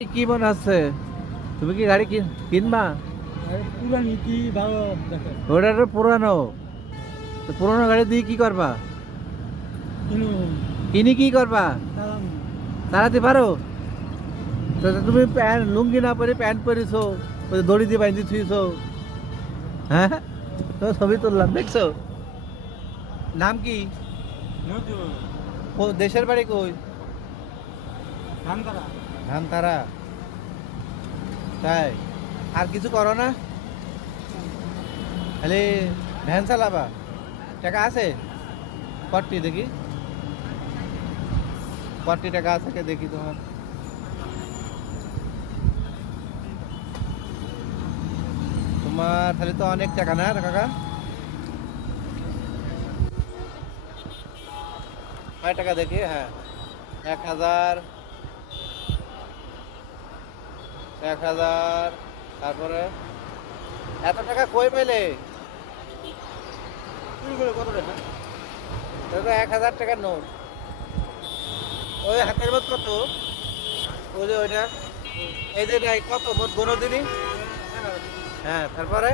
কি মনে হচ্ছে তুমি কি গাড়ি কিনবা? পুরানি কি ভালো দেখে ওটা তো পুরানো, তো পুরানো গাড়ি দিয়ে কি করবা? কিনু কিনি কি করবা? চালান চালাতে পারো? তো তুমি প্যান্ট লুঙ্গি না পরে প্যান্ট পরেছো, ওই যে দড়ি দিয়ে বাঁধি থুইছো। হ্যাঁ, তো ছবি তুললাম, দেখছো? নাম কি? দেশের বাড়ি কই? ধানতারা ধানতারা। তাই আর কিছু করো না, খালি ভ্যান চালাবা? টাকা আছে? কটি দেখি, কটি টাকা আছে কে দেখি তোমার? তোমার তাহলে তো অনেক টাকা না কাকা? কয় টাকা দেখি? হ্যাঁ, 1000, 1000, তারপরে এত টাকা কই পেলে? কত টাকা? এটা তো 1000 টাকার নোট। ওই হাতের মত কত? ওই যে ওইটা, এই যে এটা কত মোট গোনো দিনই? হ্যাঁ, তারপরে?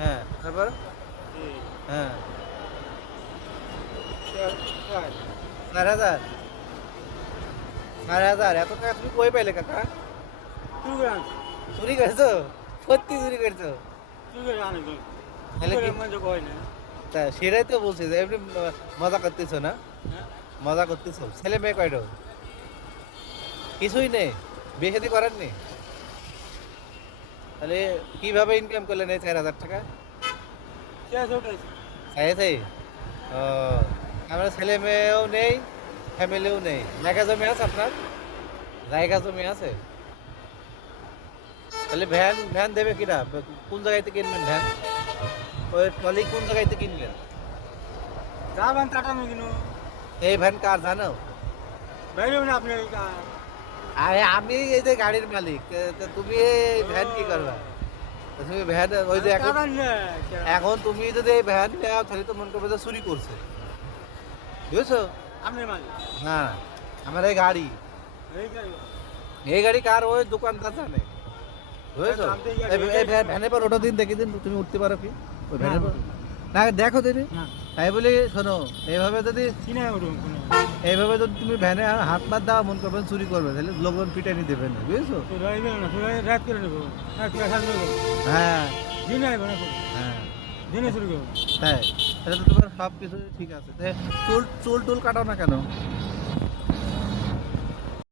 হ্যাঁ, তারপরে? হ্যাঁ, 4000। 4000 এত টাকা তুমি কই পাইলে কাকা? চুরি করছো? সত্যি চুরি করছো? তাহলে কি? তা সেটাই তো বলছি যে এমনি মজা করতেছো না? মজা করতেছো? ছেলে মেয়ে কয়টা? কিছুই নেই, বিয়ে শাদী করেননি? তাহলে কিভাবে ইনকাম করলেন এই 4000 টাকা? চাইছে? ও, আমরা ছেলে মেয়েও নেই, ফ্যামিলিও নেই। জায়গা জমি আছে আপনার? জায়গা জমি আছে? তাহলে ভ্যান ভ্যান দেবে কিনা? কোন জায়গাতে কিনবেন ভ্যান? ওই ট্রলি কোন জায়গাতে কিনলেন? যাবেন টাটানো কিনু এই ভ্যান কার জানো? বাইরে না আপনি আরে আমি এই যে গাড়ির মালিক, তো তুমি এই ভ্যান কি করবা? তো তুমি ভ্যান ওই যে এখন, এখন তুমি যদি এই ভ্যান নেও তাহলে তো মনে করবে যে চুরি করছে, বুঝছো? আপনি মালিক না, আমার এই গাড়ি, এই গাড়ি কার ওই দোকানদার জানে, বুঝছো? এই ভ্যানের পর ওটা দিন, দেখি দিন তুমি উঠতে পারো কি ওই ভ্যানের পর? না দেখো দিদি, তাই বলি শোনো, এইভাবে যদি এইভাবে যদি তুমি ভ্যানে হাত মার দাও মন করবেন চুরি করবে, তাহলে লোকজন পিটানি দেবে না, বুঝছো? রাত করে নেবো হ্যাঁ, দিনে আইব না হ্যাঁ, দিনে শুরু করবো তাই তাহলে তো তোমার সব কিছু ঠিক আছে। চুল চুল টুল কাটাও না কেন?